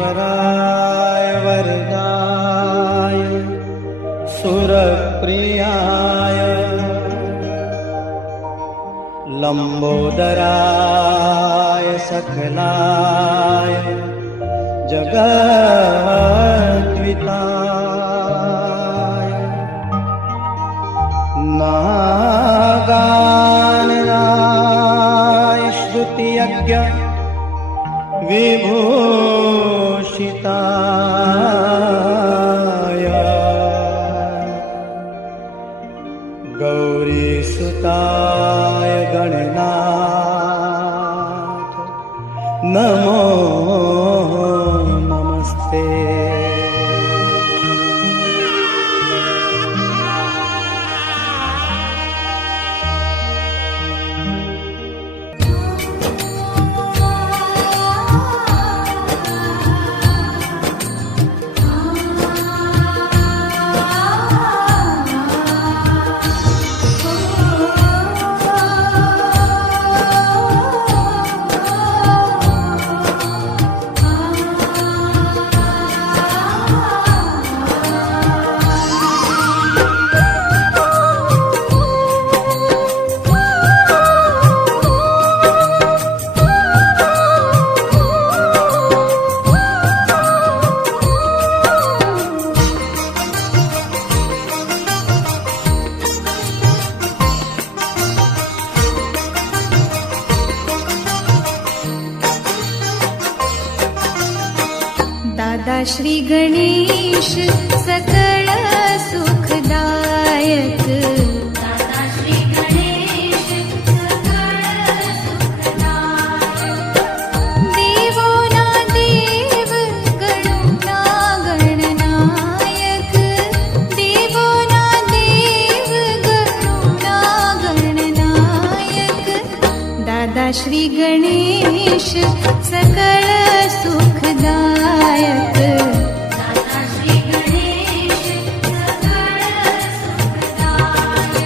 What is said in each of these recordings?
विघ्नेश्वराय वरदाय सुरप्रियाय लंबोदराय सकलाय जगद्विताय नागाननाय श्रुतियज्ञ विभूषिताय गौरीसुताय गणनाथ नमो नमस्ते। दादा श्री गणेश सकल सुखदायक, दादा श्री गणेश सकल सुखदायक, देवो ना देव गणो ना गणनायक, देवो ना देव गणो ना गणनायक, दादा श्री गणेश सकल सुखदायक, दादा श्री गणेश सकल सुखदायक।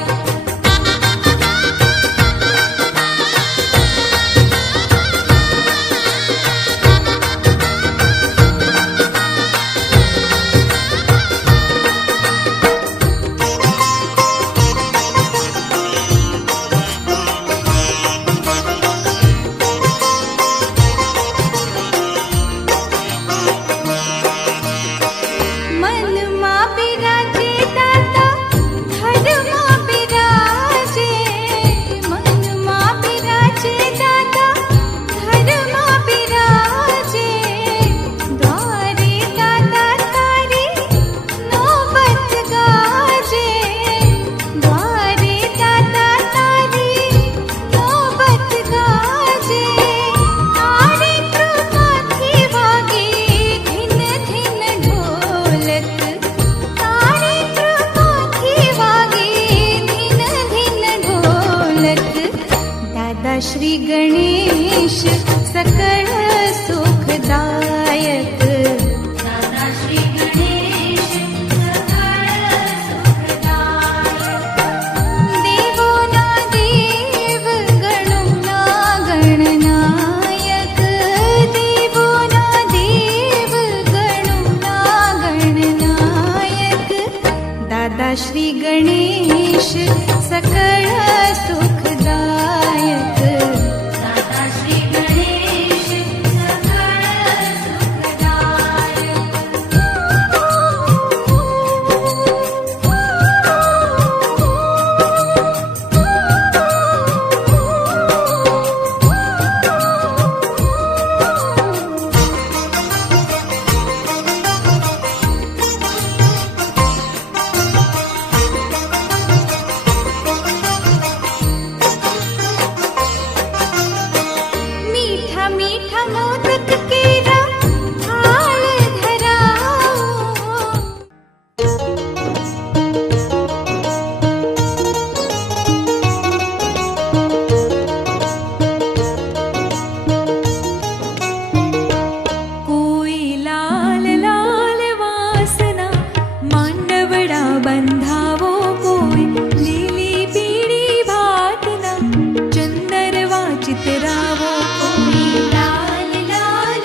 श्री गणेश सकल सुखदायक, दादा श्री गणेश सकल सुखदायक, देवो ना देव गणो ना गणनायक, देवो ना देव गणो ना गणनायक, दादा श्री गणेश सकल सुखदायक, दादा श्री गणेश सकल सुखदायक। चितरावो कोई लाल लाल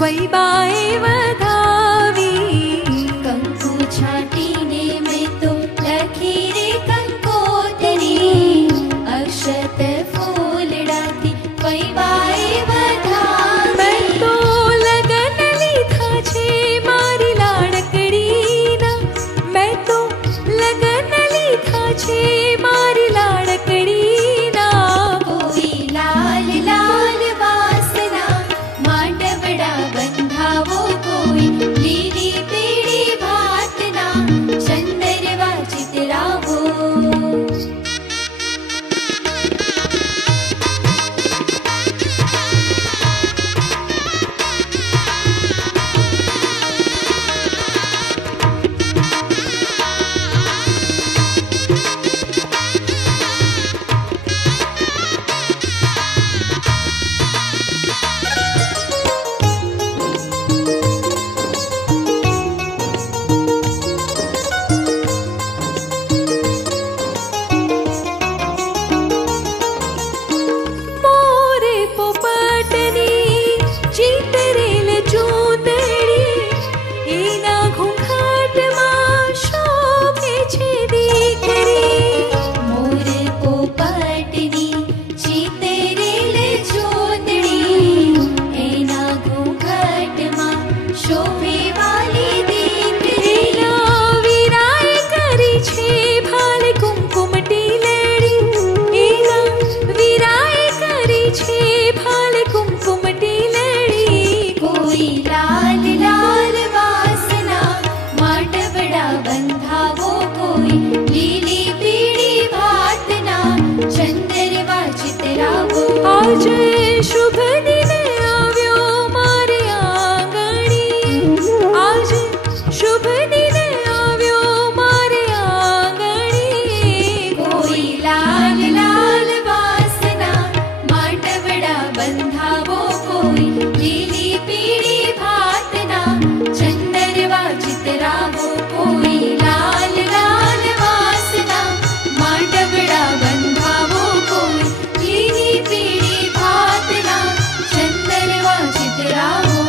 ફૈબાએ વધાવી કંકુ છાટીને મેં તો લખી રે કંકોતરી અક્ષત ફૂલડાથી ફૈબાએ વધાવી મેં તો લગન લીધા છે મારી લાડકડીના મેં તો લગન લીધા છે મારી લાડકડીના કોઈ લાલ લાલ વાસના માંડવડા બંધાવો કોઈ લીલી પીળી ભાતના ચંદરવા ચિતરાવો મોરે પોપટની ચીતરેલ ચૂંદડી એના ઘૂંઘાટમાં શોભે છે દીકરી મોરે પોપટની ચીતરેલ ચૂંદડી એના ઘૂંઘાટમાં શોભે વાલી દીકરી એના વીરાએ કરી છે ભાલ કુમકુમ ટીલડી એના વીરાએ કરી છે ભાલ કુમકુમ ટીલડી કોઈ લાલ લાલ વાસના માંડવડા બંધાવો કોઈ લીલી પીળી ભાતના ચંદરવા ચિતરાવો આજે શુભ દિન આવ્યો મારે આંગણી આજે શુભ દિન આવ્યો મારે આંગણી કોઈ લાલ લાલ વાસના માંડવડા બંધાવો કોઈ લીલી પીળી ભાતના ચંદરવા ચિતરાવો કોઈ લાલ લાલ વાસના માંડવડા બંધાવો કોઈ લીલી પીળી ભાતના ચંદરવા ચિતરાવો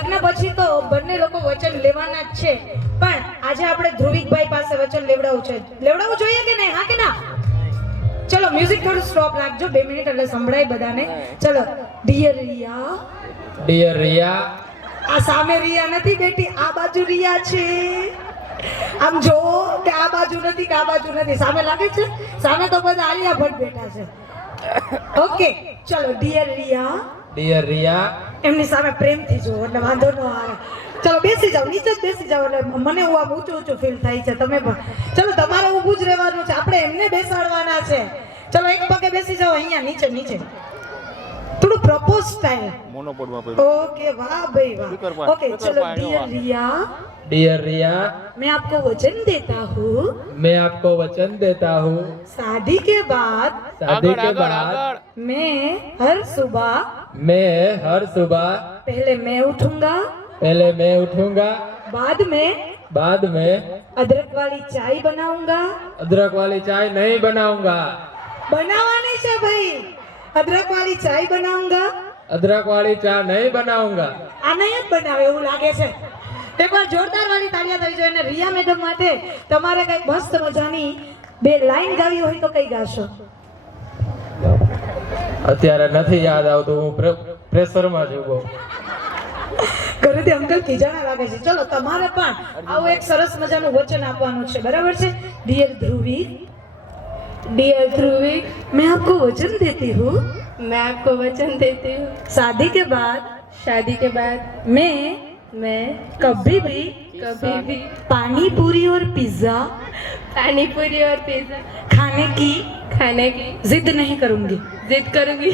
લગ્ન પછી તો બંને લોકો વચન લેવાના જ છે, પણ આજે આપણે ધ્રુવિકભાઈ પાસે વચન લેવડાવવું જોઈએ કે નહીં? હા કે ના? ચલો મ્યુઝિક થોડું સ્ટોપ રાખજો, 2 મિનિટ એટલે સંભળાય બધાને. ચલો. ડિયર રિયા, ડિયર રિયા, આ સામે રિયા નથી બેટી, આ બાજુ રિયા છે. આમ જો કે આ બાજુ નથી કે આ બાજુ નથી, સામે લાગે છે? સામે તો બધા આલિયા ભટ્ટ બેઠા છે. ઓકે ચલો. ડિયર રિયા, ડિયર રિયા, એમની સામે પ્રેમથી જુઓ એટલે વાંધો ન આવે. ચલો બેસી જાઓ, નીચે જ બેસી જાઓ એટલે મને હું આમ ઊંચું ઊંચું ફીલ થાય છે. તમે પણ ચલો, તમારે ઊભું જ રહેવાનું છે, આપણે એમને બેસાડવાના છે. ચલો એક પગે બેસી જાઓ, અહીંયા નીચે નીચે. થોડું પ્રપોઝ સ્ટાઇલ. ઓકે વાહ ભાઈ વાહ. ઓકે ચલો. ડિયર રિયા, डियर रिया, मैं आपको वचन देता हूँ, मैं आपको वचन देता हूँ, शादी के बाद शादी के बाद मैं हर सुबह हर सुबह पहले मैं उठूंगा, पहले मैं उठूंगा, बाद में अदरक वाली चाय बनाऊंगा. अदरक वाली चाय नहीं बनाऊंगा, बनावानी છે ભાઈ, અદરક વાળી ચાય બનાऊंगा. अदरक वाली चाय नहीं बनाऊंगा. આ નહીં જ બનાવે એવું લાગે છે. એકવાર જોરદાર વાળી તાળીયા થઈ જોઈએ. અને રિયા મેડમ માટે તમારે કઈક મસ્ત મજાની 2 લાઈન ગાવી હોય તો કઈ ગાશો? અત્યારે નથી યાદ આવતું, હું પ્રેશરમાં છું બહુ. ઘરેથી અંકલ ખીજાણા લાગે છે. ચલો તમારે પણ આવું એક સરસ મજાનું વચન આપવાનું છે, બરાબર છે? ડિયર ધ્રુવી, डियर ध्रुविक, मैं आपको वचन देती हूँ, मैं आपको वचन देती हूँ, शादी के बाद मैं कभी भी पानी पूरी और पिज्जा पानी पूरी और पिज्जा खाने की जिद नहीं करूंगी. जिद करूंगी.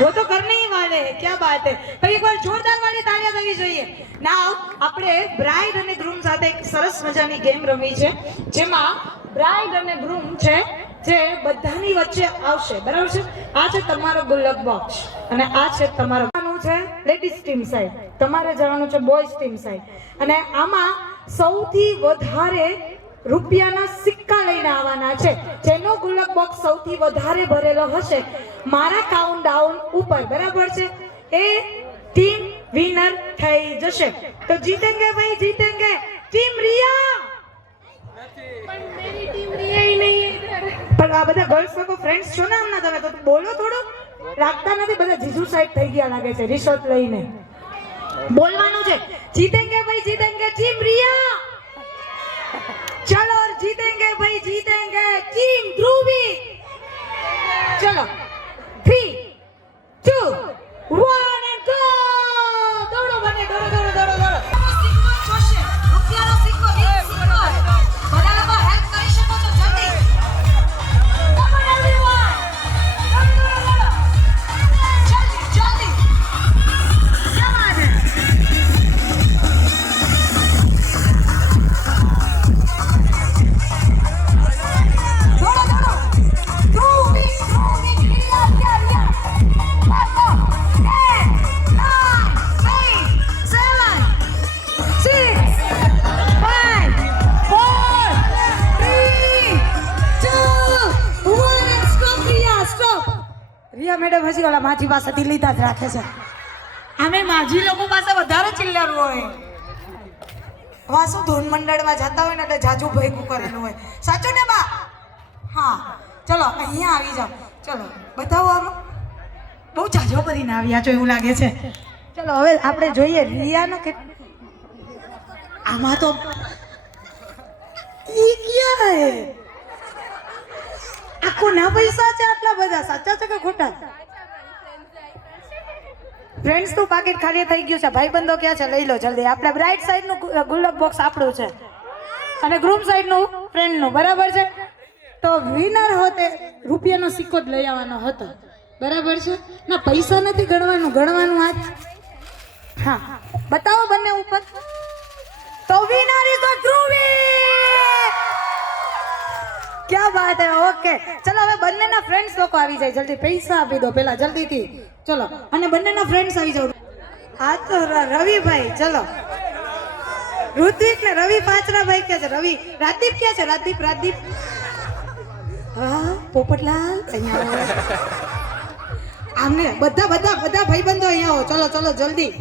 वो तो करने ही वाले हैं. क्या बात है भाई, एक बार जोरदार वाली તાળીઓ થવી જોઈએ. નાઉ આપણે બ્રાઇડ અને ગ્રૂમ સાથે એક સરસ મજાની ગેમ રમી છે, જેમાં બ્રાઇડ અને ગ્રૂમ છે જે બધાની વચ્ચે આવશે, બરાબર છે? આ છે તમારો ગુલ્લક બોક્સ અને આ છે તમારો છે લેડીઝ ટીમ સાઈડ, તમારે જવાનું છે બોયઝ ટીમ સાઈડ. અને આમાં સૌથી વધારે રૂપિયાના સિક્કા લઈને આવવાના છે. જેનો ગુલ્લક બોક્સ સૌથી વધારે ભરેલો હશે મારા કાઉન્ટડાઉન ઉપર, બરાબર છે, એ ટીમ વિનર થઈ જશે. તો જીતેંગે ભાઈ જીતેંગે ટીમ રિયા. पर मेरी टीम रिया ही नहीं है इधर. પણ આ બધા ગર્લ્સ લોકો ફ્રેન્ડ્સ છો ને હમણાં, તમે તો બોલો થોડું. લાગતા નથી, બધા જીજુ સાઈડ થઈ ગયા લાગે છે રિશ્વત લઈને. બોલવાનું છે જીતેંગે ભાઈ જીતેંગે ટીમ રિયા. चलो और जीतेंगे भाई जीतेंगे टीम ध्रुवी. चलो 3, 2, 1 and go. दौड़ो बने, दौड़ो दौड़ो दौड़ो दौड़ो. સિક્કો જોશે, રૂપિયાનો સિક્કો, એક સિક્કો. બધા લોકો હેલ્પ કરી શકો છો જલ્દી. Come on everyone. દોડો દોડો દોડો. જલ્દી જલ્દી. क्या बात है? રિયા મેડમ હજી ઓલા માજી પાસેથી લીધા જ રાખે છે. અમે માજી લોકો પાસે વધારે ચિલ્લર હોય. વાસુ ધૂન મંડળમાં જતા હોય ને એટલે જાજુ ભેગું કરેલું હોય. સાચું ને બા? હા ચલો અહીંયા આવી જાઓ. ચલો બતાવો, આમાં બહુ જાજો કરીને આવ્યા છો એવું લાગે છે. ચલો હવે આપણે જોઈએ રિયાનો કે આમાં તો ઈ ક્યાં હે? આ કોના પૈસા છે આટલા બધા? સાચા છે કે ખોટા? ફ્રેન્ડ્સ નું પાકેટ ખાલી થઈ ગયું છે. ભાઈબંધો ક્યાં છે? લઈ લો જલ્દી. આપણે બ્રાઇટ સાઈડ નું ગુલ્લક બોક્સ આપણું છે અને ગ્રૂમ સાઈડ નું ફ્રેન્ડ નું, બરાબર છે? તો વિનર હોતે રૂપિયાનો સિક્કો જ લઈ આવવાનો હતો, બરાબર છે? ના પૈસા નથી ગણવાનું, ગણવાનું હાથ. હા બતાવો બંને ઉપર. તો વિનર ઇઝ ધ ધ્રુવી. क्या बात है. ओके चलो હવે બંનેના ફ્રેન્ડ્સ લોકો આવી જાય. જલ્દી પૈસા આપી દો પેલા જલ્દીથી. ચલો અને બંનેના ફ્રેન્ડ્સ આવી જાવ. આ તો રવિભાઈ. ચલો ઋત્વિક ને રવિ પાચરાભાઈ ક્યાં છે? રવિ રાજદીપ ક્યાં છે? રાજદીપ હા પોપટલાલ અહીંયા. આમને બધા બધા બધા ભાઈબંધો અહીંયા આવો. ચલો ચલો જલ્દી.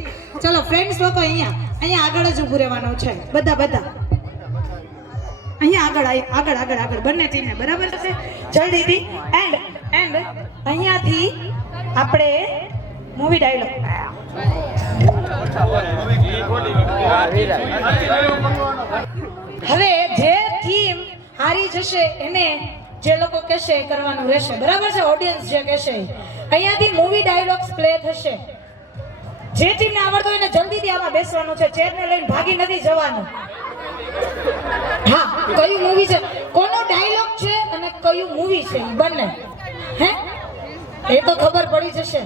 ચલો ફ્રેન્ડ્સ લોકો અહીંયા આગળ જ ઊભું રહેવાનું છે. બધા બધા અહીંયા આગળ બંને ટીમને બરાબર છે. જલ્દીથી એન્ડ અહીંયાથી આપણે મૂવી ડાયલોગ. હવે જે ટીમ હારી જશે એને જે લોકો કહેશે એ કરવાનું રહેશે. બરાબર છે? ઓડિયન્સ જે કહેશે અહીંયાથી મૂવી ડાયલોગ્સ પ્લે થશે. જે ટીમને આવડતો હોય એને જલ્દીથી આમાં બેસવાનું છે. ચેરને લઈને ભાગી નથી જવાનું. હા, કયું મૂવી છે, કોનો ડાયલોગ છે અને કયું મૂવી છે એ બંને હે એ તો ખબર પડી જશે.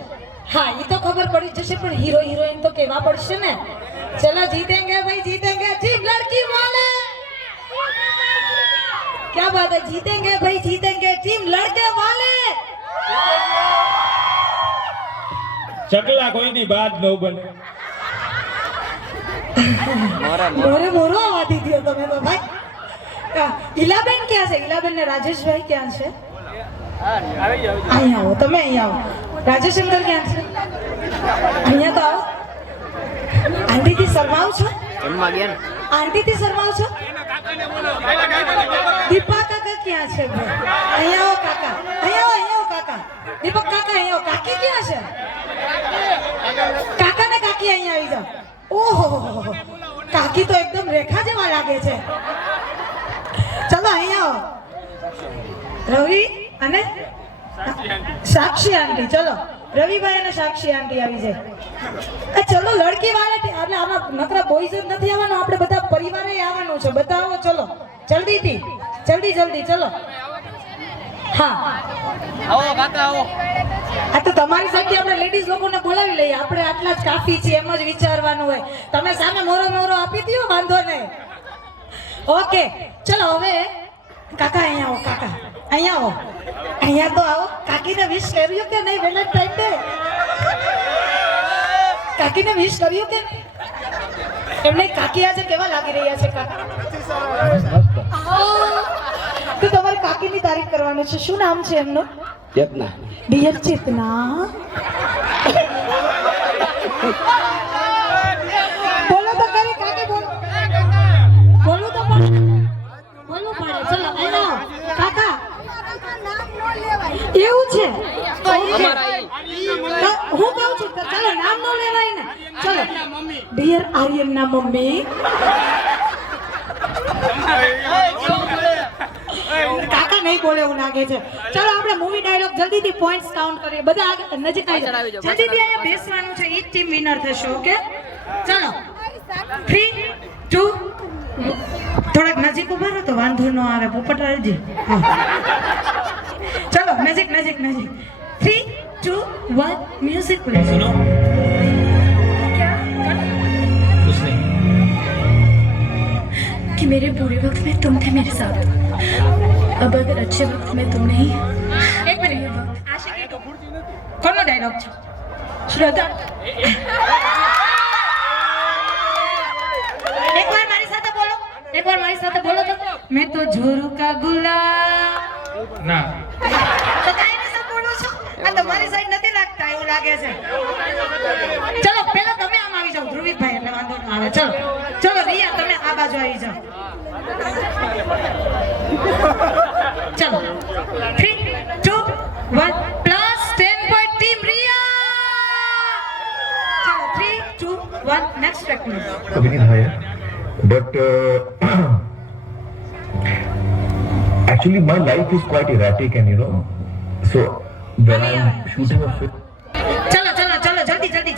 હા, એ તો ખબર પડી જશે, પણ હીરો હિરોઈન તો કહેવા પડશે ને. ચલો જીતેંગે ભાઈ જીતેંગે. ટીમ લડકી વાલે क्या बात है, जीतेंगे भाई जीतेंगे. टीम लड़के वाले ચકલા કોઈની બાદ ન બને. મોરે આવાથી થયો તમે તો ભાઈ. ઈલાબેન ક્યાં છે? ઈલાબેન ને રાજેશભાઈ ક્યાં છે? અહીંયા આવો, તમે અહીંયા આવો. રાજેશંકર ક્યાં છે? અહીંયા તો આવો. આંટીથી શરમાવ છો? આંટીથી શરમાવ છો? દીપા કાકા ક્યાં છે ભાઈ? અહીંયા આવો કાકા. અહીંયા આવો કાકા. દીપક કાકા અહીંયા આવો. કાકી ક્યાં છે? કાકા ને કાકી અહીંયા આવી જાઓ. ઓહો, કાકી તો એકદમ રેખા જેવા લાગે છે. ચલો અહીંયા આવો. રવિ અને સાક્ષી આંટી. ચલો રવિભાઈ અને સાક્ષી આંટી આવી જાય. ચલો લડકી વાળા એટલે આમાં નકરા બોયઝ જ નથી આવવાનું, આપણે બધા પરિવારે આવવાનું છે. બધા આવો ચલો જલ્દીથી. જલ્દી ચલો. હા આવો કાકા આવો. આ તો તમારી સાથે આપણે લેડીઝ લોકોને બોલાવી લઈએ. આપણે આટલા જ કાફી છે એમ જ વિચારવાનું હોય. તમે સામે મોરો આપી દો, વાંધો નહીં. ઓકે ચલો હવે કાકા અહીંયા આવો. કાકા અહીંયા આવો. અહીંયા તો આવો. કાકીને વિશ કર્યું કે નહીં વેલેન્ટાઇન ડે? કાકીને વિશ કર્યું કે એમને? કાકી આજે કેવા લાગી રહ્યા છે કાકા? તો તમારે કાકીની તારીફ કરવાની છે. શું નામ છે એમનું? ચેતના. ડિયર ચેતના. બોલો તો કરી કાકી, બોલો. બોલો તો પણ બોલો પડે. ચલો આવો કાકા. એવું છે? હું કહું છું ચલો નામ ન લેવાય ને. ચલો ડિયર આર્યન ના મમ્મી. કાકા નહીં બોલે એવું લાગે છે. ચલો આપણે મૂવી ડાયલોગ જલ્દીથી પોઈન્ટ્સ કાઉન્ટ કરીએ. બધા આગળ નજીક આવી જાઓ. જલ્દીથી અહીંયા બેસવાનું છે. ઈ ટીમ વિનર થશે. ઓકે ચલો 3 2 થોડાક નજીક ઉભા રહો તો વાંધો ન આવે. પોપટલાલજી ચલો નજીક 3 2 1 म्यूजिक प्लीज. सुनो कुछ नहीं. कि मेरे बुरे वक्त में तुम थे मेरे साथ, अब अगर अच्छे वक्त में तुम नहीं. એક મિનિટ. આશિકી કોનો ડાયલોગ છે? શ્રદ્ધા. એકવાર મારી સાથે બોલો તો. मैं तो झोरू का गुलाब. ના તો કાઈ ને સબ બોલો છો? આ તમારી સાઈડ નથી લાગતા એવું લાગે છે. ચલો પહેલા તમે આમ આવી જાઓ ધ્રુવીભાઈ, એટલે વાંધો ન આવે. ચલો રિયા તમે આ બાજુ આવી જાઓ. ચલો 3 2 1 પ્લસ 10 પોઈન્ટ ટીમ રિયા. ચલો 3 2 1 નેક્સ્ટ ટ્રેક પ્લીઝ. कभी नहीं था यार, but actually my life is quite erratic, and so when I'm shooting a film. ચલો જલ્દી 3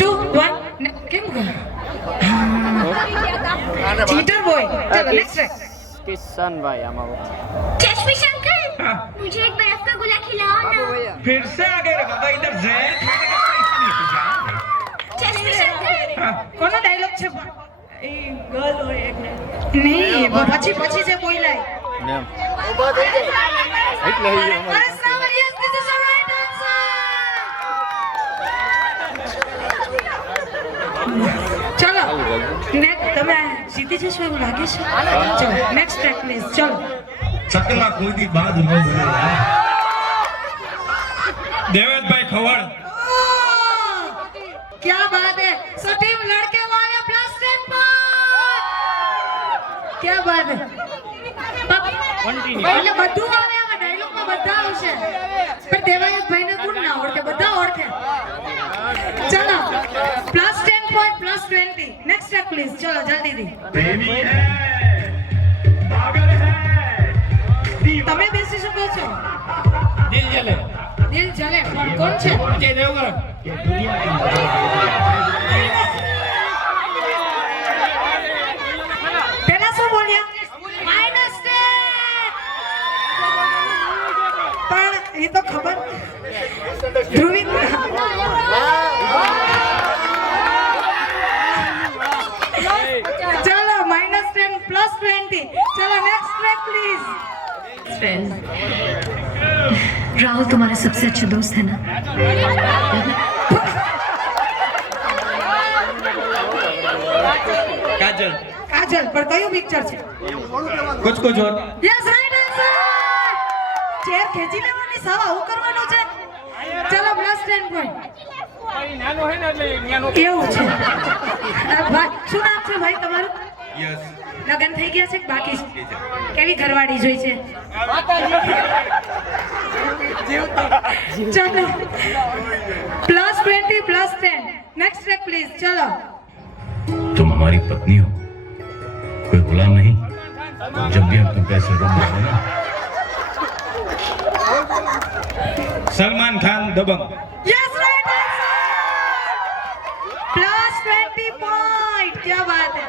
2 1 કેમ ચીટર બોય. ચલો નેક્સ્ટ ટ્રેક. किशन भाई हमारा चश्मी शंकर, मुझे एक बर्फ का गोला खिलाओ ना. फिर से आ गए रे बाबा इधर से. चश्मी शंकर. કોનો ડાયલોગ છે? એ ગર્લ હોય એક ને નહીં, પછી જે બોલાય. એટલે અરે Shravan, yes, this is the right answer. ચલો તમે જીતી જશો એવું લાગે છે. ચલો નેક્સ્ટ ટ્રેક પ્લીઝ. ચલો चकला कोई दी बात न बोले यार. देवेशभाई खवड़ क्या बात है। सो टीम लड़के वाले +10 पॉइंट। क्या बात है। એટલે બધું આવે આ ડાયલોગમાં બધા આવશે પણ દેવાયતભાઈને કોણ ના ઓળખે બધા ઓળખે ચલો +10 પોઈન્ટ +20 નેક્સ્ટ સ્ટેપ પ્લીઝ ચલો જલ્દી દી તમે બેસી શકો છો દિલ જલે દિલ જલે કોણ છે અજય દેવગણ પહેલા શું બોલ્યા -10 પણ એ તો ખબર ધ્રુવી चलो -10 +20 चलो next track please friend Rahul तुम्हारा सबसे अच्छा दोस्त है ना काजल काजल पर कयो पिक्चर છે कुछ कुछ और यस राइट आंसर ચેર ખેંચી લેવાની સાવ આવું કરવાનું છે ચલો +10 પોઈન્ટ નાનો હે ને એટલે ન્યાનો કેવું છે ભાઈ શું નામ છે ભાઈ તમારું यस લગન થઈ ગયા છે કે બાકી છે કેવી ઘરવાળી જોઈ છે ચલો +20 +10 नेक्स्ट ट्रैक प्लीज चलो तुम हमारी पत्नी हो, कोई गुलाम नहीं। जब भी हम तुम पे ऐसे रोक देते ना, सलमान खान दबंग यस राइट आंसर +20 पॉइंट क्या बात है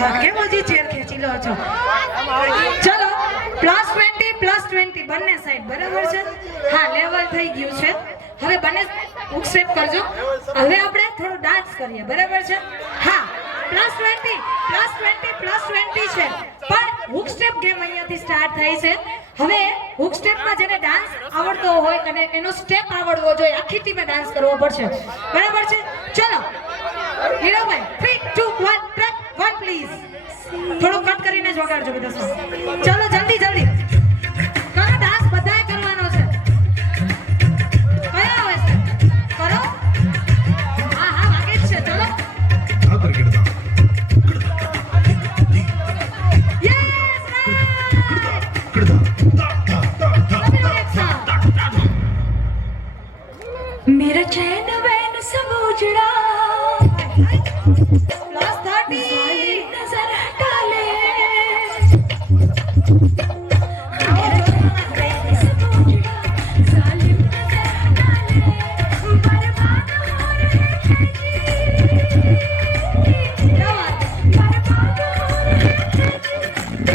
हाँ के मुझे चेयर ખેંચી લો છો ચલો +20 +20 બંને સાઈડ બરાબર છે હા લેવલ થઈ ગયું છે હવે બંને હુક સ્ટેપ કરજો હવે આપણે થોડું ડાન્સ કરીએ બરાબર છે હા +20 છે પણ હુક સ્ટેપ ગેમ અહીંયાથી સ્ટાર્ટ થાય છે હવે હુક સ્ટેપમાં જેને ડાન્સ આવડતો હોય અને એનો સ્ટેપ આવડવો જોઈએ આખી ટીમે ડાન્સ કરવો પડશે બરાબર છે ચલો હીરોભાઈ 3 2 1 ટ્રેક 1 પ્લીઝ થોડું કટ કરીને જ વગાડજો બધા સર ચલો જલ્દી જલ્દી કરો ડાન્સ બધાએ કરવાનો છે કયા આવે છે કરો હા હા વાગે જ છે ચલો યસ मेरा चैन वैन सब उजड़ा +30 नजर हटा ले जालिम नजर हटा ले बर्बाद हो रहे हैं जी बर्बाद हो रहे हैं जी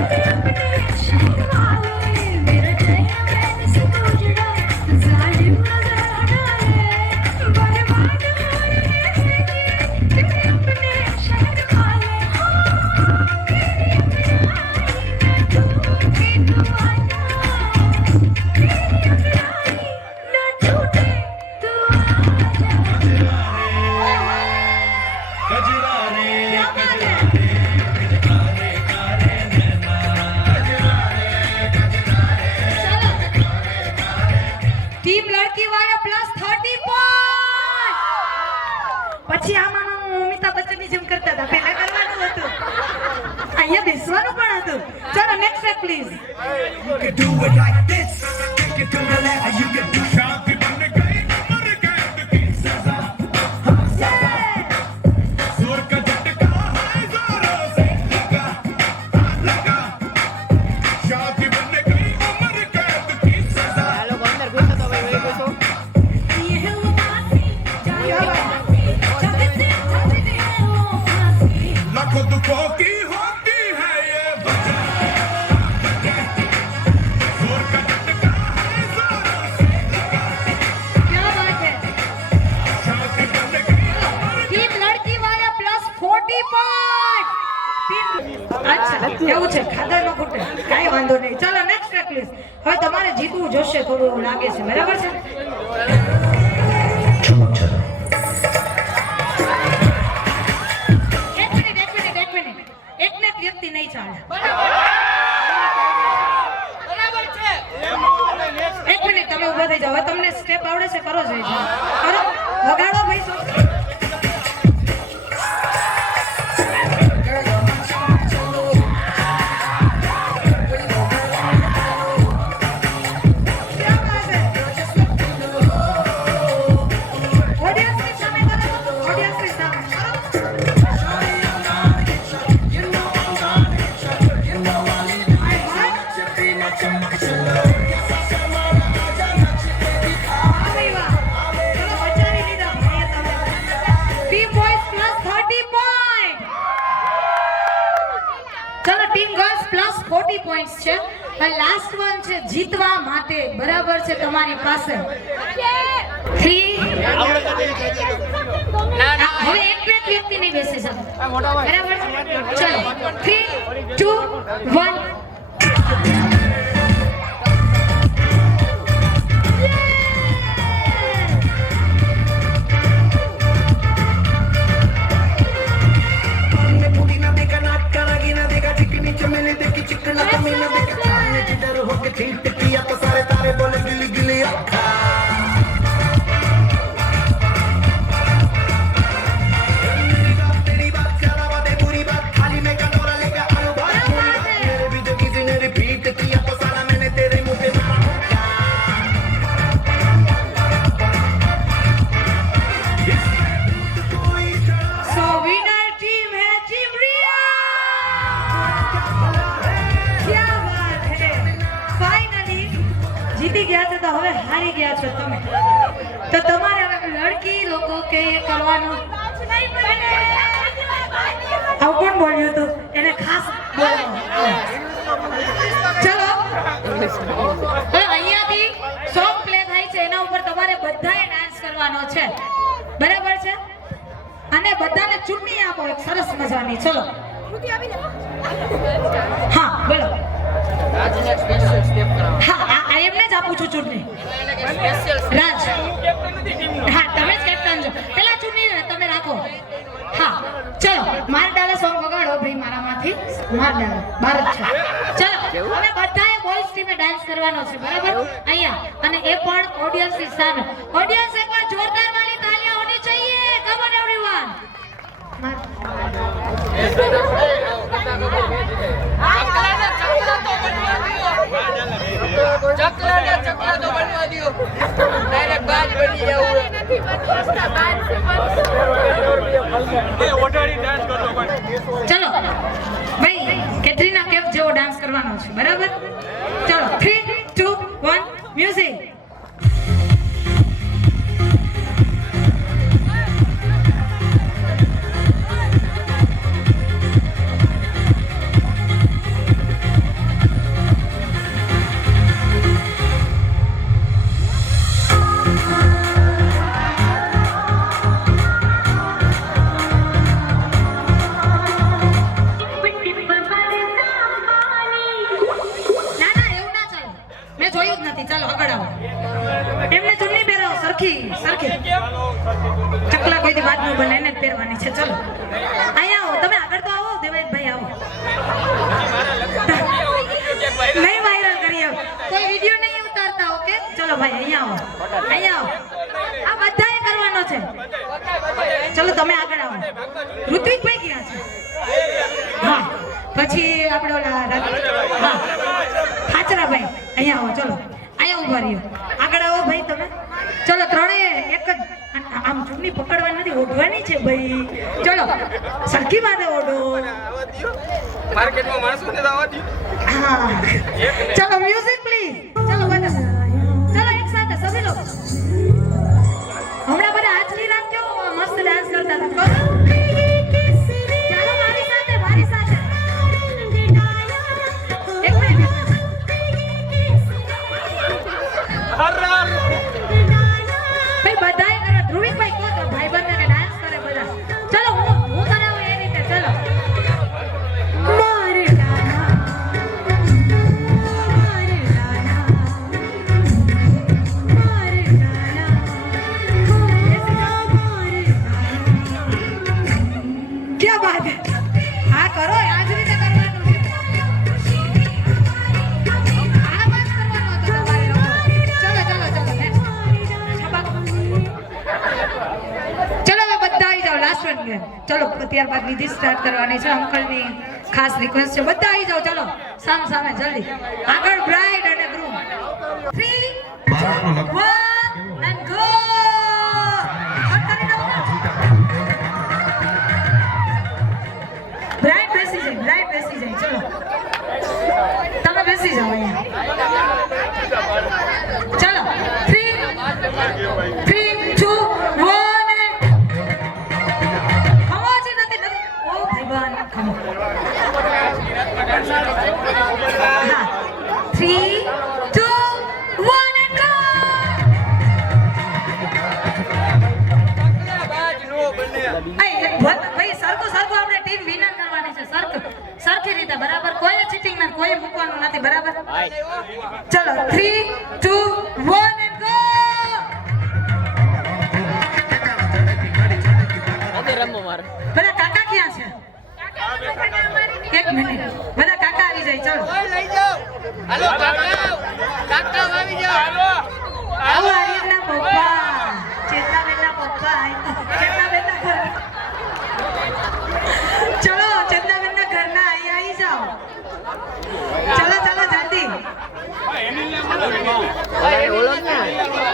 अपने शहर वाले मेरा चैन वैन सब उजड़ा जालिम नजर हटा ले बर्बाद हो रहे हैं जी अपने शहर वाले ટીમ લડકી વાળા +30 પોઈન્ટ પછી આમાં અમિતાભ બચ્ચનની જેમ કરતા હતા પહેલા કરવાનું હતું અહીંયા બેસવાનું પણ હતું ચલો નેક્સ્ટ ટ્રેક પ્લીઝ આ લોકો અંદર ઘૂસો તો ભાઈ વહી ઘૂસો लाखों दुखों की होती है ये वजह जोर का झटका है जोरों से क्या बात है शादी बन गई ટીમ લડકી વાળા +40 પોઈન્ટ ટીમ અચ્છા એવું છે ખાધા નો ખૂટે કાઈ વાંધો નહીં ચલો નેક્સ્ટ ટ્રેક પ્લીઝ હવે તમારે જીતવું જોશે થોડું એવું લાગે છે બરાબર છે चमक चलो। એક મિનિટ એકને એક વ્યક્તિ નહીં ચાલે એક મિનિટ તમે ઉભા થઈ જાઓ. હવે તમને સ્ટેપ આવડે છે, કરો જઈ કરો, વગાડો ભાઈ. લાસ્ટ વન છે જીતવા માટે, બરાબર છે તમારી પાસે 3 હવે એક વ્યક્તિ નહીં બેસી શકે, બરાબર છે? ચલો 3 2 1 જીતી ગયા છો તો હવે હારી ગયા છો તમે, તો તમારે હવે લડકી લોકો કે કરવાનું. આવું કોણ બોલ્યું હતું એને ખાસ ચલો હવે અહીંયાથી સોંગ પ્લે થાય છે, એના ઉપર તમારે બધાએ ડાન્સ કરવાનો છે, બરાબર છે? અને બધાને ચૂંટણી આપો એક સરસ મજાની. ચલો હા બોલો. હા એમને જ આપું છું ચૂંટણી. રાજ હા તમે જ કેપ્ટન છો, પેલા ચૂંટણી તમે રાખો. હા ચલો માર ડાલા સોંગ વગાડો ભાઈ, મારામાંથી માર ડાલા ભારત છે. ચલો હવે બધાએ બોયઝ ટીમે ડાન્સ કરવાનો છે, બરાબર? અહીંયા અને એ પણ ઓડિયન્સ ની સામે. ઓડિયન્સ એકવાર જોરદાર વાલી તાલિયાં હોની चाहिए. Come on everyone. ચલો ભાઈ કેટરીના કેફ જેવો ડાન્સ કરવાનો છે, બરાબર? ચલો 3 2 1 મ્યુઝિક. ચકલા કોઈ વાત ન બને એને જ પહેરવાની છે. ચલો અહીંયા આવો, તમે આગળ તો આવો. દેવાયતભાઈ આવો, નહીં વાયરલ કરી આવો, કોઈ વિડીયો નહીં ઉતારતા. ઓકે ચલો ભાઈ અહીંયા આવો, અહીંયા આવો. આ બધાએ કરવાનો છે. ચલો તમે આગળ આવો. ઋત્વિકભાઈ ક્યાં છે? હા પછી આપણે ઓલા હા ખાચરાભાઈ અહીંયા આવો. ચલો અહીંયા ઉભા રહ્યો, આગળ આવો ભાઈ તમે. ચલો ત્રણેય એક જ આમ ચૂંટણી પકડવાની નથી, ઓઢવાની છે ભાઈ. ચલો સરખી માથે ઓઢો. માર્કેટમાં માણસો ને દાવા દી. હા ચલો મ્યુઝિક પ્લીઝ. ચલો બધા ચલો એક સાથે સભી લોકો. હમણાં બધા આજની રાત કેવો મસ્ત ડાન્સ કરતા હતા. ચાલો મારી સાથે, મારી સાથે. એક મિનિટ. બધાએ કરો. ધ્રુવિકભાઈ કહો તો ભાઈ બંને કે ડાન્સ કરે બધા. ચલો હું કરાવું એ રીતે. ચલો મારે ઓશન ગેમ. ચલો ત્યારબાદ વિધિ સ્ટાર્ટ કરવાની છે. અંકલની ખાસ રિક્વેસ્ટ છે, બધા આવી જાઓ. ચલો સામ સામે જલ્દી. આગળ બ્રાઇડ અને ગ્રૂમ. 3 2 1 and go. બ્રાઇડ બેસી જાય, બ્રાઇડ બેસી જાય. ચલો તમે બેસી જાઓ અહીંયા. ચલો 3 2 1 ખવાજી નથી નથી. ઓ ભગવાન ખમો. હા 3 2 1 and go. ભાઈ સરખું આપણે ટીમ વિનર કરવાની છે. સરખી રીતે બરાબર. કોઈ ચીટિંગ ના, કોઈ મૂકવાનું નથી. બરાબર. ચલો 3 2 1 and go. રમો મારે બધા કાકા ક્યાં છે? એક મિનિટ, બધા કાકા આવી જાય. ચલો લઈ જાઓ. હાલો કાકા આવી જાઓ. હાલો આવો આર્યનના પપ્પા, ચેતનાબેનના પપ્પા, ચેતનાબેનના ઘર. ચલો ચેતનાબેનના ઘરના અહીંયા આવી જાઓ. ચલો જલ્દી.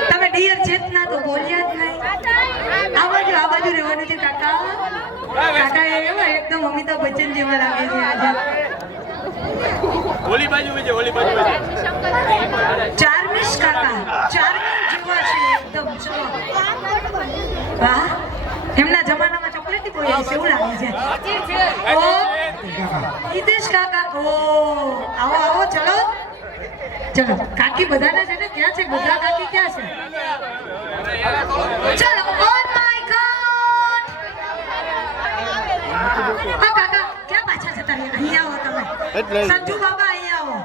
તમે ડિયર ચેતના તો બોલ્યા જ નહીં. આ બાજુ રહેવાનું છે કાકા. કાકા એવા એકદમ અમિતાભ બચ્ચન જેવા લાગે છે આજે. ઓલી બાજુ ચાર્મિશ કાકા, ચાર્મિંગ જેવા છે એકદમ. ચલો વાહ, એમના જમાનામાં ચોકલેટી બોય છે એવું લાગે છે. ઓ હિતેશ કાકા, ઓ આવો. ચલો કાકી બધાને છે ને ક્યાં છે? બધા કાકી ક્યાં છે? ચલો ઓ માય ગોડ. આ કાકા ક્યાં પાછા જતા રહ્યા? અહીંયા આવો તમે. સંજુ બાબા અહીંયા આવો.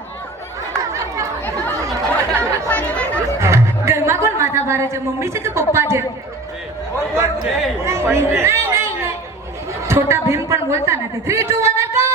ઘરમાં કોણ માથા ભારે છે? મમ્મી છે કે પપ્પા છે? નહીં. છોટા ભીમ પણ બોલતા નથી. 3 2 1 and go.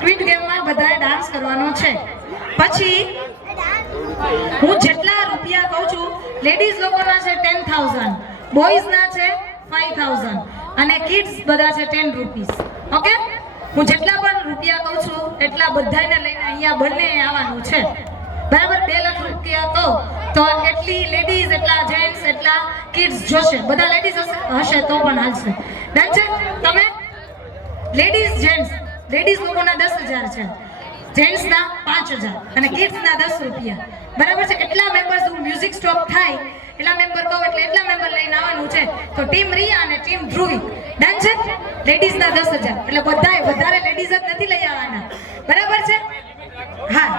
સ્વીટ ગેમમાં બધાએ ડાન્સ કરવાનો છે. પછી હું જેટલા રૂપિયા કહું છું, લેડીઝ લોકોના છે 10,000, બોયઝના છે 5,000 અને કિડ્સ બધા છે 10 રૂપીસ. ઓકે, હું જેટલા પણ રૂપિયા કહું છું એટલા બધાને લઈને અહીંયા બંને આવવાનું છે. બરાબર. 2 લાખ રૂપિયા કહો તો એટલી લેડીઝ, એટલા જેન્ટ્સ, એટલા કિડ્સ જોશે. બધા લેડીઝ હશે તો પણ હાલશે. ડન છે? તમે લેડીઝ લોકોના 10,000 છે, જેન્ટ્સના 5,000 અને કિડ્સના 10 રૂપિયા. બરાબર છે. એટલા મેમ્બર્સ, મ્યુઝિક સ્ટોપ થાય એટલા મેમ્બર કહો એટલે એટલા મેમ્બર લઈને આવવાનું છે. તો ટીમ રિયા અને ટીમ ધ્રુવી. ડન છે? લેડીઝના 10,000 એટલે બધાએ વધારે લેડીઝ જ નથી લઈ આવવાના. બરાબર છે? હા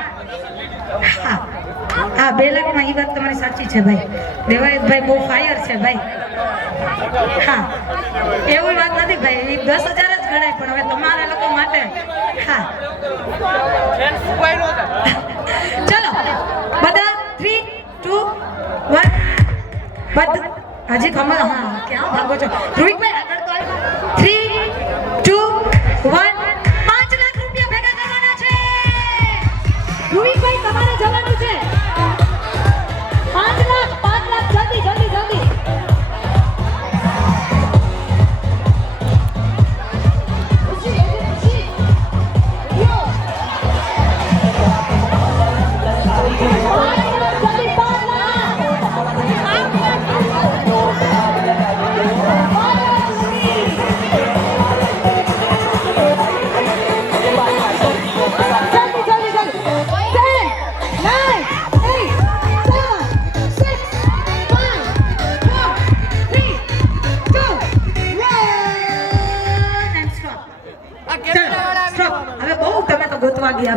2 લાખમાં એ વાત તમારી સાચી છે ભાઈ. દેવાયતભાઈ બહુ ફાયર છે ભાઈ. હા, એવી વાત નથી ભાઈ. 10,000 જ ગણાય, પણ હવે તમારા લોકો માટે. હા ચલો બધા 3 2 1 બધા હજી ખબર. હા ક્યાં ભાગો છો ધ્રુવિકભાઈ? આગળ તો 3 2 1 5 લાખ રૂપિયા ભેગા કરવાના છે. ધ્રુવિકભાઈ તમારે જવાનું છે. 5 લાખ જલ્દી.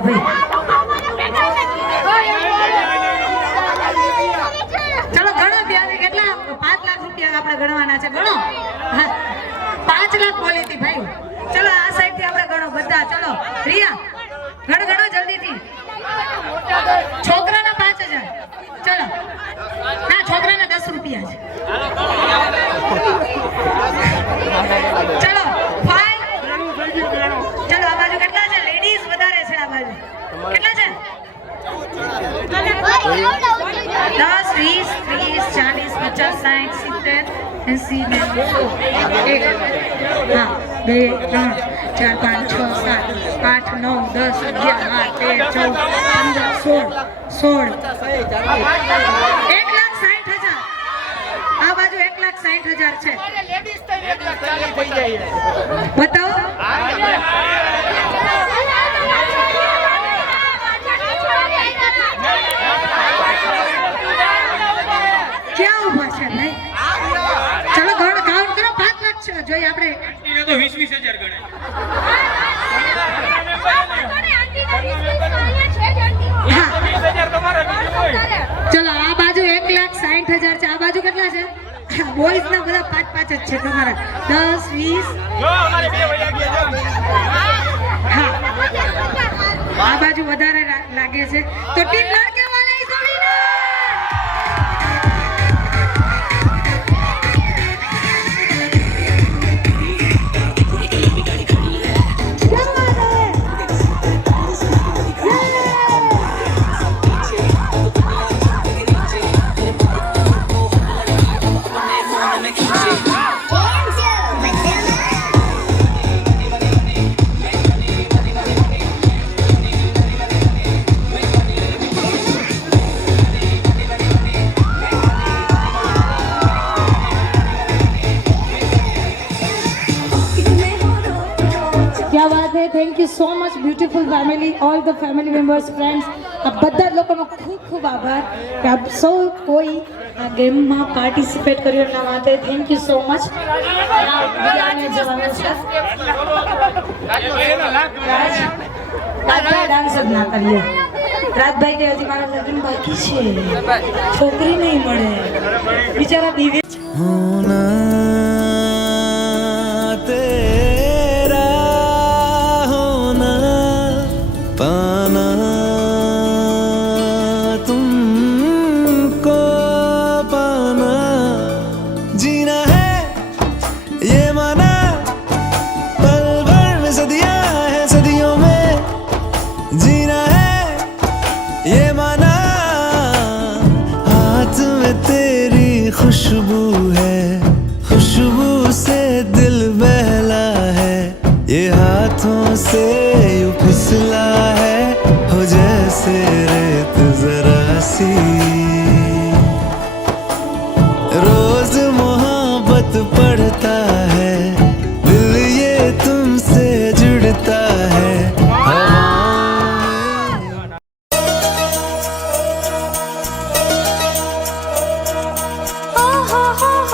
ભાઈ. ચલો ગણો ત્યારે કેટલા 5 લાખ રૂપિયા આપણે ગણવાના છે. ગણો. હા, 5 લાખ બોલી હતી ભાઈ. ચલો આ સાઈડ થી આપણે ગણો બધા. ચલો રિયા ગણો જલ્દીથી. છોકરાના 5000. ચલો ના, છોકરાના 10 રૂપિયા છે. ચલો 5. ચલો આ બાજુ કેટલા છે? લેડીઝ વધારે છે આ બાજુ. કેટલા છે? 10, 20, 30, 40, 50, 60, 70, 80, 1, 2, 3, 4, 5, 6, 7, 8, 9, 10, 11, 12, 13, 14, 15, 16. 1,60,000. આ બાજુ 1,60,000 છે. બતાવો. ક્યાં ઉભા છે ભાઈ? ચલો કાઉન્ટ કરો. 5 લાખ છે. જોઈએ આપણે તો 20,000 ગણે. હા. 20,000 તમારા બીજું કોઈ. ચલો આ બાજુ 1,60,000 છે. આ બાજુ કેટલા છે? બોયઝ ના બધા 5 જ છે તમારા. 10, 20. જો અમારે બે વયા ગયા જો. હા, આ બાજુ વધારે લાગે છે. તો ટીમ લડકે વાલા ઇસ વિનર. क्या बात है. Thank you so much beautiful family, all the family members, friends. આ બધા જ લોકોનો ખૂબ ખૂબ આભાર કે આપ સૌ કોઈ આ ગેમમાં પાર્ટિસિપેટ કર્યું એના માટે. Thank you so much. બીજાને જવાનું છે. રાજભાઈ ડાન્સ જ ના કરીએ. રાજભાઈ કે હજી મારા લગ્ન બાકી છે, છોકરી નહીં મળે, બિચારા દિવ્ય છે. खुशबू है, खुशबू से दिल बहला है, ये हाथों से यूं फिसला है, हो जैसे रेत जरा सी. रोज मोहब्बत पढ़ता है, दिल ये तुमसे जुड़ता है. Oh, oh, oh, oh.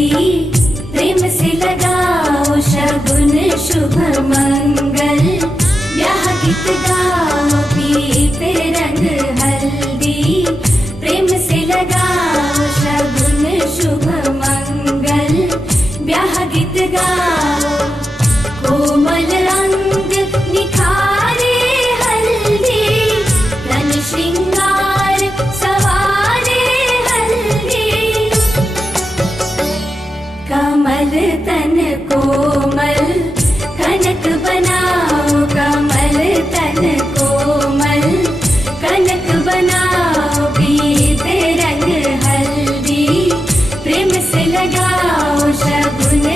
हल्दी प्रेम से लगाओ शगुन शुभ मंगल ब्याह गीत गाओ पीते रंग हल्दी प्रेम से लगाओ शगुन शुभ मंगल ब्याह गीत गाओ कोमल अंग निखारे हल्दी तन श्रृंगार सवारे हल्दी कमल तन कोमल कनक बनाओ कमल तन कोमल कनक बनाओ पीते रंग हल्दी प्रेम से लगाओ शगुन